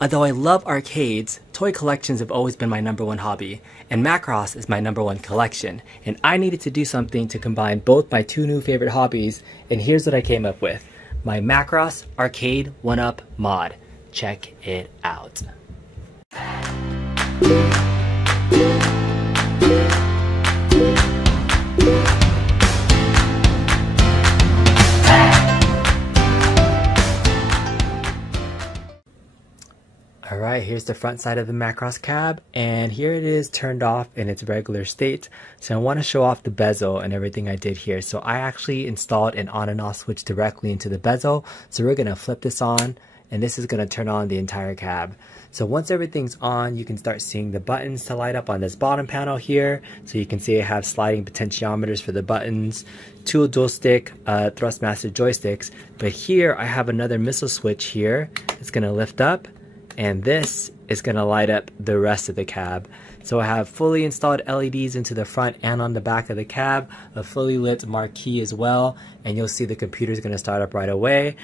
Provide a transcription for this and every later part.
Although I love arcades, toy collections have always been my #1 hobby, and Macross is my #1 collection, and I needed to do something to combine both my two new favorite hobbies, and here's what I came up with. My Macross Arcade 1-Up mod. Check it out. Alright, here's the front side of the Macross cab, and here it is turned off in its regular state. So I want to show off the bezel and everything I did here. So I actually installed an on and off switch directly into the bezel. So we're going to flip this on, and this is going to turn on the entire cab. So once everything's on, you can start seeing the buttons to light up on this bottom panel here. So you can see I have sliding potentiometers for the buttons, two dual stick thrustmaster joysticks. But here I have another missile switch here. It's going to lift up, and this is going to light up the rest of the cab. So I have fully installed LEDs into the front and on the back of the cab, a fully lit marquee as well, and you'll see the computer is going to start up right away.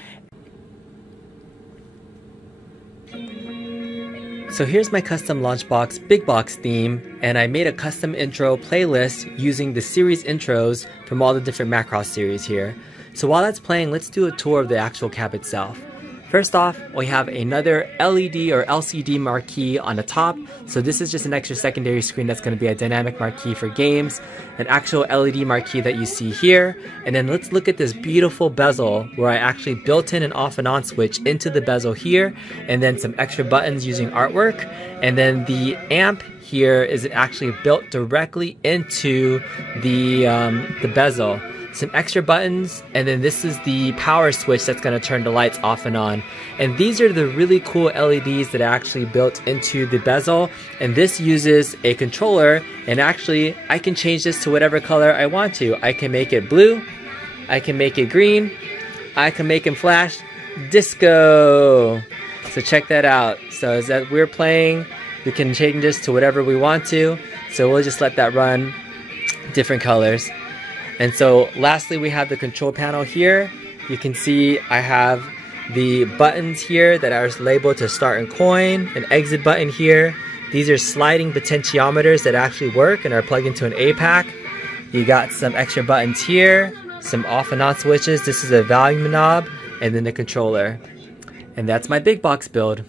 So here's my custom Launchbox Big Box theme, and I made a custom intro playlist using the series intros from all the different Macross series here. So while that's playing, let's do a tour of the actual cab itself. First off, we have another LED or LCD marquee on the top. So this is just an extra secondary screen that's going to be a dynamic marquee for games, an actual LED marquee that you see here. And then let's look at this beautiful bezel where I actually built in an off and on switch into the bezel here, and then some extra buttons using artwork. And then the amp here is actually built directly into the bezel. Some extra buttons, and then this is the power switch that's going to turn the lights off and on. And these are the really cool LEDs that are actually built into the bezel, and this uses a controller, and actually I can change this to whatever color I want to. I can make it blue, I can make it green, I can make it flash disco. So check that out. So as that we're playing, we can change this to whatever we want to, so we'll just let that run different colors. And so lastly, we have the control panel here. You can see I have the buttons here that are labeled to start and coin, an exit button here. These are sliding potentiometers that actually work and are plugged into an APAC. You got some extra buttons here, some off and on switches. This is a volume knob, and then the controller. And that's my big box build.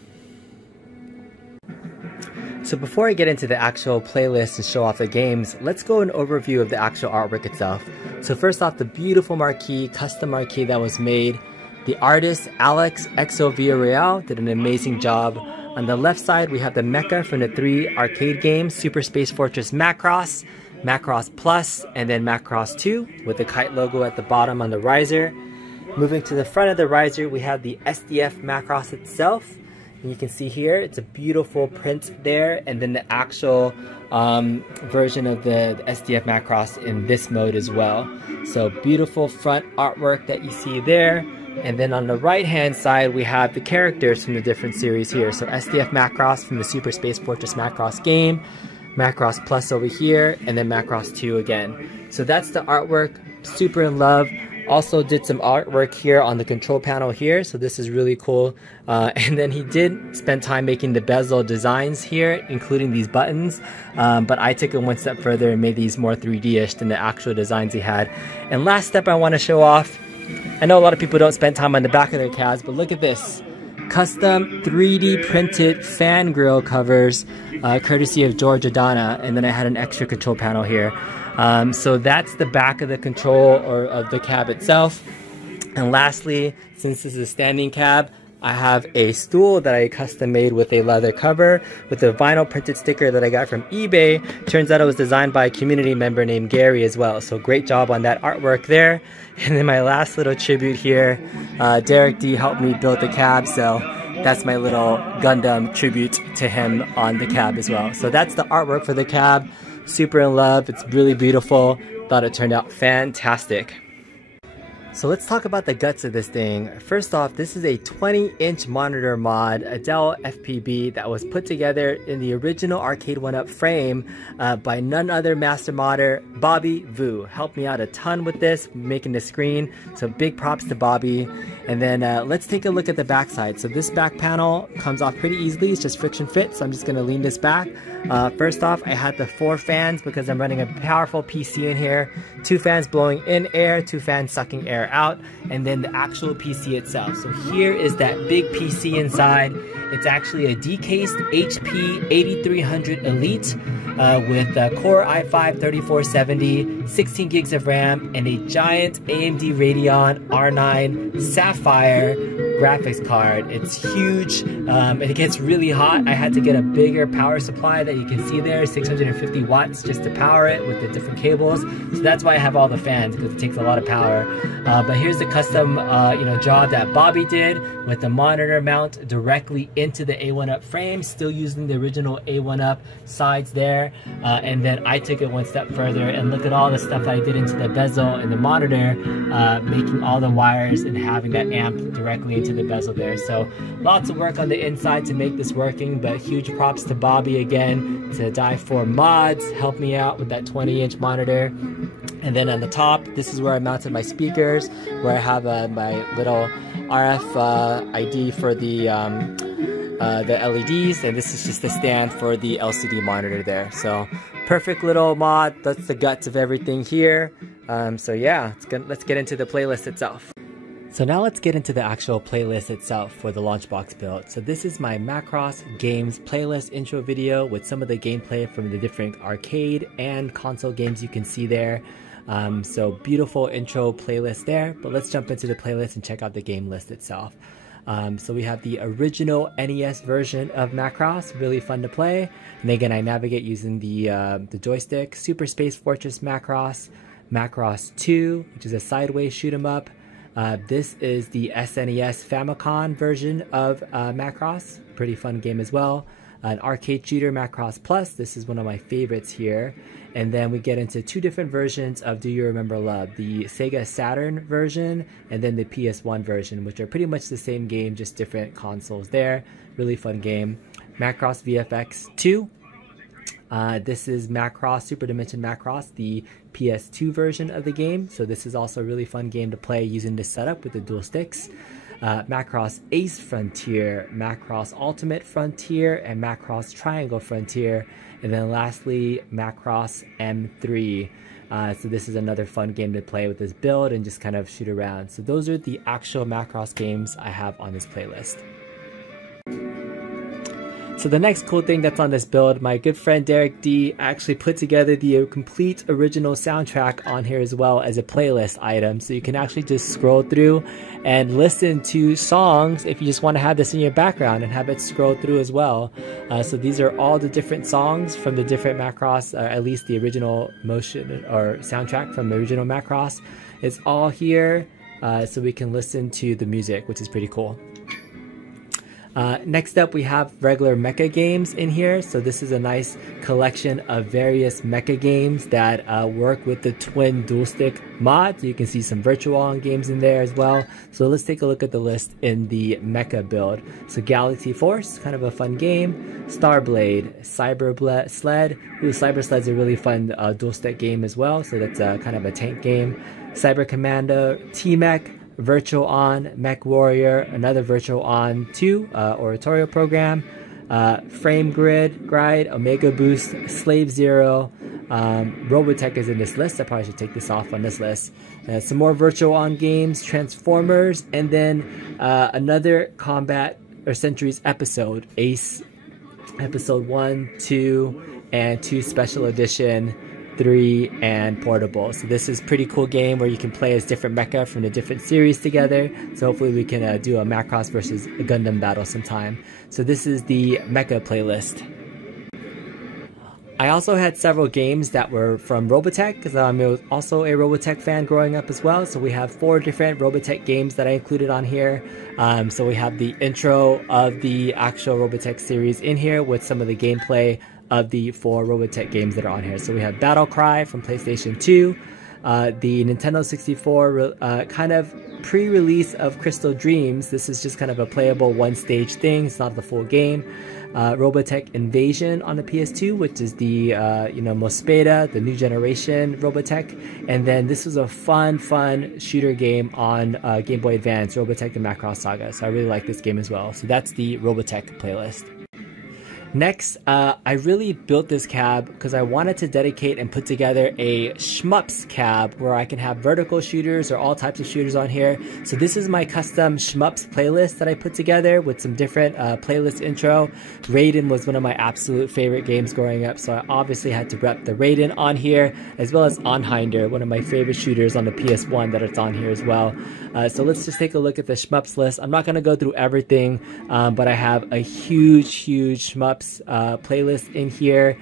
So before I get into the actual playlist and show off the games, let's go an overview of the actual artwork itself. So first off, the beautiful marquee, custom marquee that was made. The artist, Alex EXO V did an amazing job. On the left side, we have the mecha from the 3 arcade games, Super Space Fortress Macross, Macross Plus, and then Macross 2 with the kite logo at the bottom on the riser. Moving to the front of the riser, we have the SDF Macross itself. And you can see here, it's a beautiful print there, and then the actual version of the SDF Macross in this mode as well. So beautiful front artwork that you see there. And then on the right hand side, we have the characters from the different series here. So SDF Macross from the Super Space Fortress Macross game, Macross Plus over here, and then Macross 2 again. So that's the artwork, super in love. Also did some artwork here on the control panel here, so this is really cool. And then he did spend time making the bezel designs here, including these buttons, but I took it one step further and made these more 3D-ish than the actual designs he had. And last step I want to show off, I know a lot of people don't spend time on the back of their cabs, but look at this. Custom 3D printed fan grill covers, courtesy of George Adana, and then I had an extra control panel here. So that's the back of the control or of the cab itself. And lastly, since this is a standing cab, I have a stool that I custom made with a leather cover with a vinyl printed sticker that I got from eBay. Turns out it was designed by a community member named Gary as well. So great job on that artwork there. And then my last little tribute here, Derek D helped me build the cab, so that's my little Gundam tribute to him on the cab as well. So that's the artwork for the cab. Super in love, it's really beautiful. Thought it turned out fantastic. So let's talk about the guts of this thing. First off, this is a 20-inch monitor mod, a Dell FPB that was put together in the original Arcade1Up frame by none other master modder, Bobby Vu. Helped me out a ton with this, making the screen, so big props to Bobby. And then let's take a look at the back side. So this back panel comes off pretty easily, it's just friction fit, so I'm just going to lean this back. First off, I had the 4 fans because I'm running a powerful PC in here. 2 fans blowing in air, 2 fans sucking air out, and then the actual PC itself. So here is that big PC inside. It's actually a decased HP 8300 Elite with a Core i5-3470, 16 gigs of RAM, and a giant AMD Radeon R9 Sapphire graphics card. It's huge, and it gets really hot. I had to get a bigger power supply that you can see there, 650 watts just to power it with the different cables. So that's why I have all the fans, because it takes a lot of power. But here's the custom job that Bobby did with the monitor mount directly into the A1UP frame, still using the original A1UP sides there. And then I took it one step further, and look at all the stuff I did into the bezel and the monitor, making all the wires and having that amp directly into the bezel there. So lots of work on the inside to make this working, but huge props to Bobby again to die for mods, help me out with that 20-inch monitor. And then on the top, this is where I mounted my speakers, where I have my little RF ID for the LEDs, and this is just the stand for the LCD monitor there. So perfect little mod. That's the guts of everything here. So yeah, let's get into the playlist itself. So now let's get into the actual playlist itself for the Launchbox build. So this is my Macross Games playlist intro video with some of the gameplay from the different arcade and console games you can see there. So beautiful intro playlist there, but let's jump into the playlist and check out the game list itself. So we have the original NES version of Macross, really fun to play. And again, I navigate using the joystick. Super Space Fortress Macross, Macross 2, which is a sideways shoot 'em up. This is the SNES Famicom version of Macross, pretty fun game as well. An arcade shooter, Macross Plus, this is one of my favorites here. And then we get into 2 different versions of Do You Remember Love, the Sega Saturn version and then the PS1 version, which are pretty much the same game, just different consoles there. Really fun game. Macross VFX 2. This is Macross, Super Dimension Macross, the PS2 version of the game. So this is also a really fun game to play using this setup with the dual sticks. Macross Ace Frontier, Macross Ultimate Frontier, and Macross Triangle Frontier. And then lastly, Macross M3. So this is another fun game to play with this build and just kind of shoot around. So those are the actual Macross games I have on this playlist. So the next cool thing that's on this build, my good friend Derek D actually put together the complete original soundtrack on here as well as a playlist item. So you can actually just scroll through and listen to songs if you just want to have this in your background and have it scroll through as well. So these are all the different songs from the different Macross, at least the original motion or soundtrack from the original Macross. It's all here, so we can listen to the music, which is pretty cool. Next up, we have regular mecha games in here. So this is a nice collection of various mecha games that work with the twin dual stick mod. So you can see some Virtual On games in there as well. So let's take a look at the list in the mecha build. So Galaxy Force, kind of a fun game. Starblade, Cyber Sled. Ooh, Cyber Sled's a really fun dual stick game as well. So that's kind of a tank game. Cyber Commando, T-Mech, Virtual On, Mech Warrior, another Virtual On 2 oratorio program, Frame Grid, Omega Boost, Slave Zero, Robotech is in this list. I probably should take this off on this list. Some more Virtual On games, Transformers, and then another Combat or Centuries episode, Ace, Episode 1, 2, and 2 Special Edition, 3, and Portable. So this is a pretty cool game where you can play as different mecha from the different series together. So hopefully we can do a Macross versus a Gundam battle sometime. So this is the mecha playlist. I also had several games that were from Robotech, because I was also a Robotech fan growing up as well. So we have 4 different Robotech games that I included on here. So we have the intro of the actual Robotech series in here with some of the gameplay of the 4 Robotech games that are on here. So we have Battle Cry from PlayStation 2, the Nintendo 64 kind of pre-release of Crystal Dreams. This is just kind of a playable one-stage thing. It's not the full game. Robotech Invasion on the PS2, which is the most beta, the new generation Robotech. And then this was a fun shooter game on Game Boy Advance, Robotech the Macross Saga. So I really like this game as well. So that's the Robotech playlist. Next, I really built this cab because I wanted to dedicate and put together a SHMUPS cab where I can have vertical shooters or all types of shooters on here. So this is my custom SHMUPS playlist that I put together with some different playlist intro. Raiden was one of my absolute favorite games growing up, so I obviously had to rep the Raiden on here, as well as Onhinder, one of my favorite shooters on the PS1 that it's on here as well. So let's just take a look at the SHMUPS list. I'm not going to go through everything, but I have a huge SHMUPS playlist in here.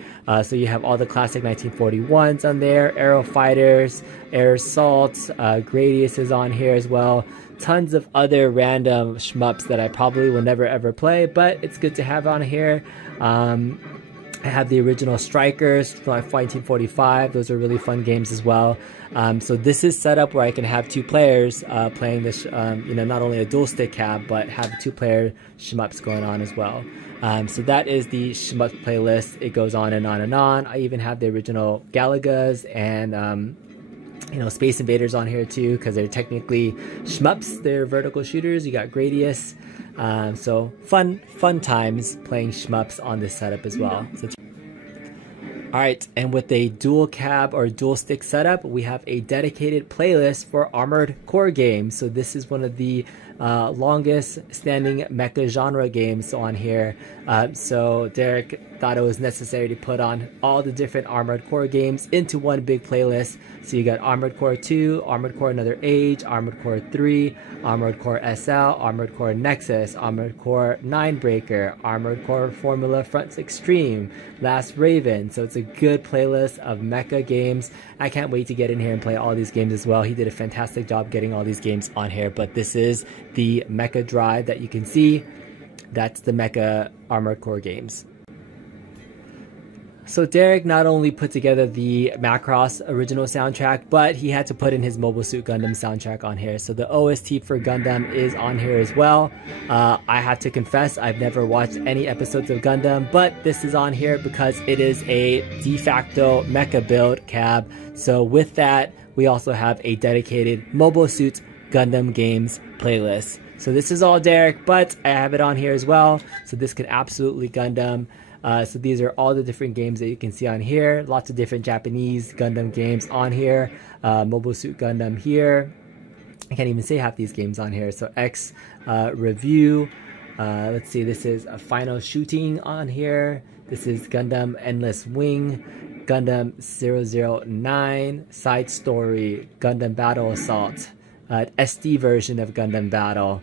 So you have all the classic 1941s on there, Aero Fighters, Air Assaults, Gradius is on here as well. Tons of other random shmups that I probably will never ever play, but it's good to have on here. I have the original Strikers from 1945. Those are really fun games as well. So this is set up where I can have two players playing this, not only a dual stick cab, but have a two-player shmups going on as well. So that is the shmups playlist. It goes on and on and on. I even have the original Galagas and Space Invaders on here too, because they're technically shmups. They're vertical shooters. You got Gradius. So fun times playing shmups on this setup as well. So alright, and with a dual cab or dual stick setup, we have a dedicated playlist for Armored Core games. So this is one of the longest standing mecha genre games on here. So Derek thought it was necessary to put on all the different Armored Core games into one big playlist. So you got Armored Core 2, Armored Core Another Age, Armored Core 3, Armored Core SL, Armored Core Nexus, Armored Core 9breaker, Armored Core Formula Fronts Extreme, Last Raven. So it's a good playlist of mecha games. I can't wait to get in here and play all these games as well. He did a fantastic job getting all these games on here, but this is the Mecha Drive that you can see. That's the Mecha Armored Core games. So Derek not only put together the Macross original soundtrack, but he had to put in his Mobile Suit Gundam soundtrack on here. So the OST for Gundam is on here as well. I have to confess, I've never watched any episodes of Gundam, but this is on here because it is a de facto mecha build cab. So with that, we also have a dedicated Mobile Suit Gundam games playlist. So this is all Derek, but I have it on here as well. So this can absolutely Gundam. So these are all the different games that you can see on here. Lots of different Japanese Gundam games on here. Mobile Suit Gundam here. I can't even say half these games on here. So X Review. Let's see, this is a Final Shooting on here. This is Gundam Endless Wing. Gundam 009. Side Story. Gundam Battle Assault. SD version of Gundam Battle.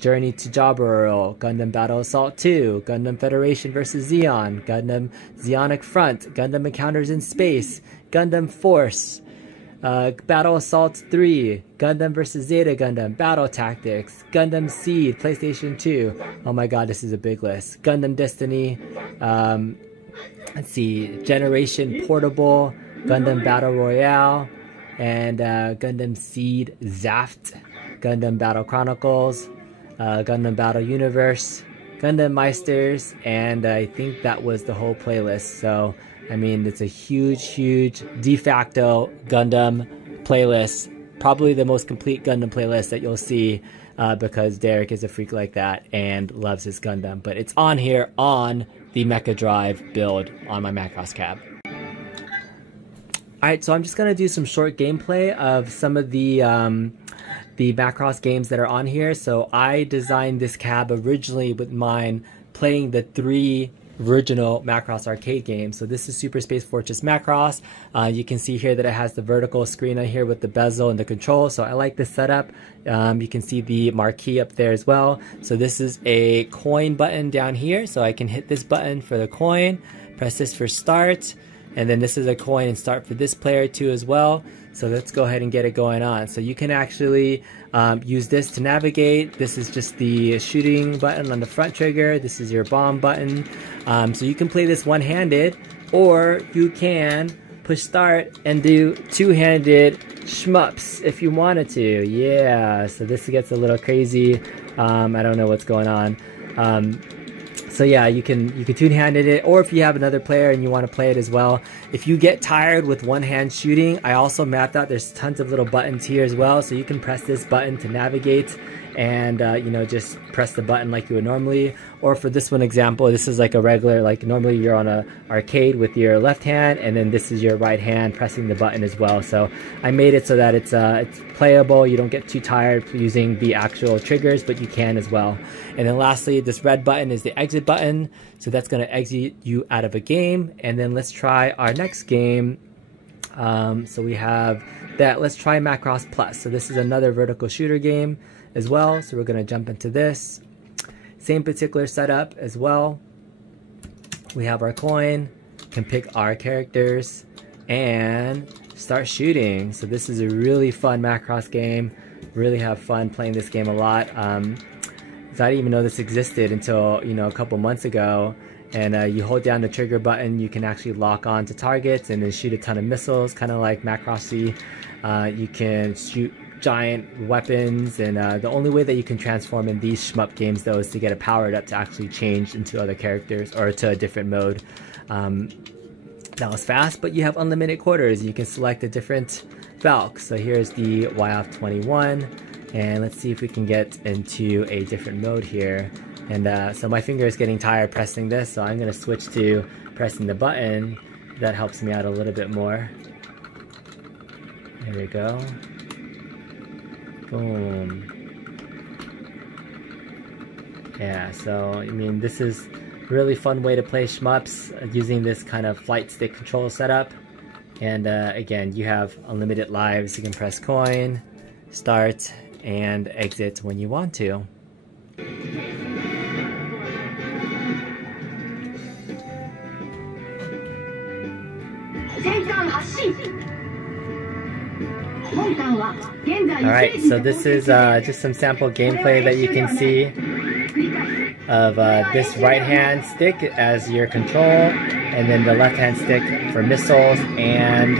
Journey to Jaburo, Gundam Battle Assault 2, Gundam Federation vs. Zeon, Gundam Zeonic Front, Gundam Encounters in Space, Gundam Force, Battle Assault 3, Gundam vs. Zeta Gundam, Battle Tactics, Gundam Seed, PlayStation 2. Oh my god, this is a big list. Gundam Destiny, let's see, Generation Portable, Gundam Battle Royale, and Gundam Seed Zaft, Gundam Battle Chronicles, Gundam Battle Universe, Gundam Meisters, and I think that was the whole playlist. So, I mean, it's a huge de facto Gundam playlist. Probably the most complete Gundam playlist that you'll see because Derek is a freak like that and loves his Gundam. But it's on here on the Mecha Drive build on my Macross cab. Alright, so I'm just going to do some short gameplay of some of the Macross games that are on here. So I designed this cab originally with mine playing the 3 original Macross arcade games. So this is Super Space Fortress Macross. You can see here that it has the vertical screen on here with the bezel and the control. So I like this setup. You can see the marquee up there as well. So this is a coin button down here. So I can hit this button for the coin, press this for start, and then this is a coin and start for this player too as well. So let's go ahead and get it going on. So you can actually use this to navigate. This is just the shooting button on the front trigger. This is your bomb button. So you can play this one-handed, or you can push start and do two-handed shmups if you wanted to. Yeah, so this gets a little crazy. I don't know what's going on. So yeah, you can two-handed it, or if you have another player and you want to play it as well. If you get tired with one hand shooting, I also mapped out there's tons of little buttons here as well, so you can press this button to navigate and you know, just press the button like you would normally. Or for this one example, this is like a regular, like normally you're on a arcade with your left hand, and then this is your right hand pressing the button as well. So I made it so that it's playable. You don't get too tired using the actual triggers, but you can as well. And then lastly, this red button is the exit button, so that's going to exit you out of a game. And then let's try our next game. So we have that. Let's try Macross Plus. So this is another vertical shooter game as well, so we're going to jump into this. Same particular setup as well. We have our coin, can pick our characters and start shooting. So this is a really fun Macross game. Really have fun playing this game a lot. So I didn't even know this existed until, you know, a couple months ago. And you hold down the trigger button, you can actually lock on to targets and then shoot a ton of missiles, kind of like Macross. You can shoot giant weapons, and the only way that you can transform in these shmup games though is to get it powered up to actually change into other characters or to a different mode. That was fast, but you have unlimited quarters. You can select a different Valk. So here's the YF21, and let's see if we can get into a different mode here. And so my finger is getting tired pressing this, so I'm going to switch to pressing the button. That helps me out a little bit more. There we go. Boom. Yeah, so I mean, this is a really fun way to play shmups using this kind of flight stick control setup. And again, you have unlimited lives. You can press coin, start, and exit when you want to. Alright, so this is just some sample gameplay that you can see of this right hand stick as your control, and then the left hand stick for missiles and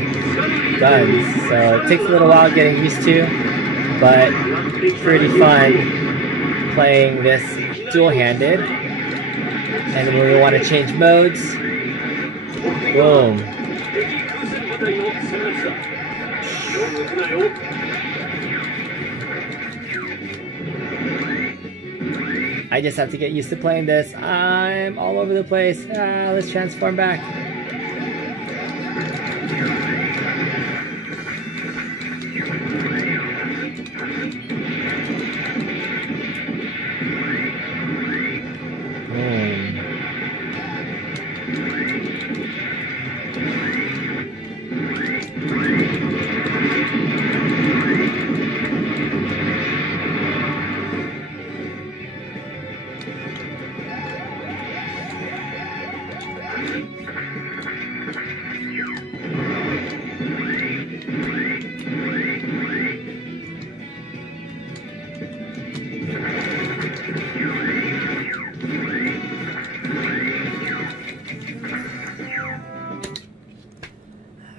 guns. So it takes a little while getting used to, but pretty fun playing this dual-handed. And when we want to change modes, boom. I just have to get used to playing this. I'm all over the place. Let's transform back.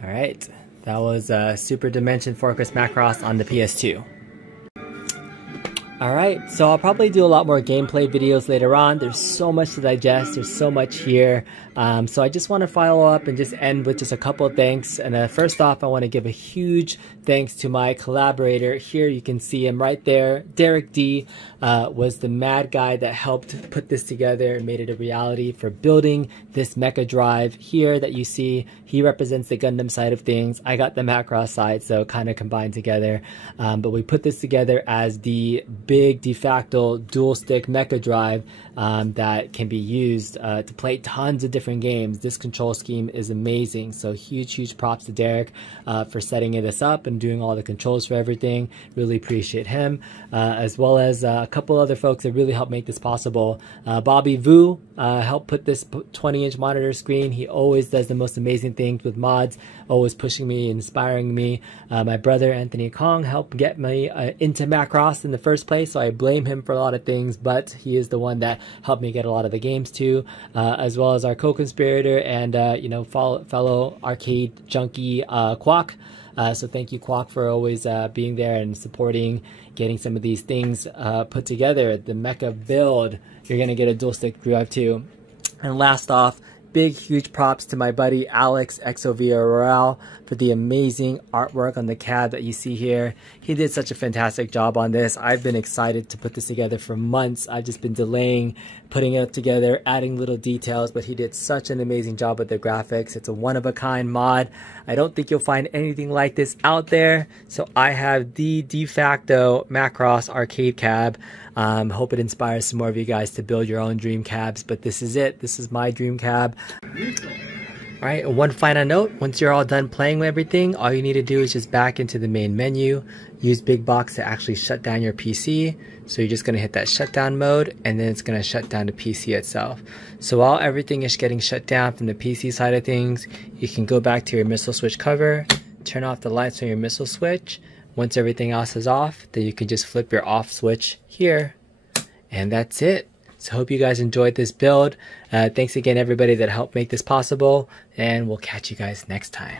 Alright, that was Super Dimension Fortress Macross on the PS2. Alright, so I'll probably do a lot more gameplay videos later on. There's so much to digest, there's so much here. So I just want to follow up and just end with just a couple of thanks. And first off, I want to give a huge thanks to my collaborator. Here you can see him right there. Derek D was the mad guy that helped put this together and made it a reality for building this Mecha Drive here that you see. He represents the Gundam side of things. I got the Macross side, so kind of combined together. But we put this together as the big de facto dual stick Mecha Drive that can be used to play tons of different games. This control scheme is amazing, so huge props to Derek for setting this up and doing all the controls for everything. Really appreciate him, as well as a couple other folks that really helped make this possible. Bobby Vu helped put this 20-inch monitor screen. He always does the most amazing things with mods, always pushing me, inspiring me. My brother Anthony Kong helped get me into Macross in the first place, so I blame him for a lot of things, but he is the one that helped me get a lot of the games too, as well as our co-conspirator and fellow arcade junkie Quoc. So thank you, Quoc, for always being there and supporting getting some of these things put together. The Mecha build, you're going to get a dual stick drive too. And last off, big, huge props to my buddy Alex EXO V for the amazing artwork on the cab that you see here. He did such a fantastic job on this. I've been excited to put this together for months. I've just been delaying putting it together, adding little details, but he did such an amazing job with the graphics. It's a one-of-a-kind mod. I don't think you'll find anything like this out there. So I have the de facto Macross arcade cab. Hope it inspires some more of you guys to build your own dream cabs, but this is it. This is my dream cab. Alright, one final note, once you're all done playing with everything, all you need to do is just back into the main menu, use Big Box to actually shut down your PC. So you're just going to hit that shutdown mode, and then it's going to shut down the PC itself. So while everything is getting shut down from the PC side of things, you can go back to your missile switch cover, turn off the lights on your missile switch. Once everything else is off, then you can just flip your off switch here, and that's it. So hope you guys enjoyed this build. Thanks again everybody that helped make this possible, and we'll catch you guys next time.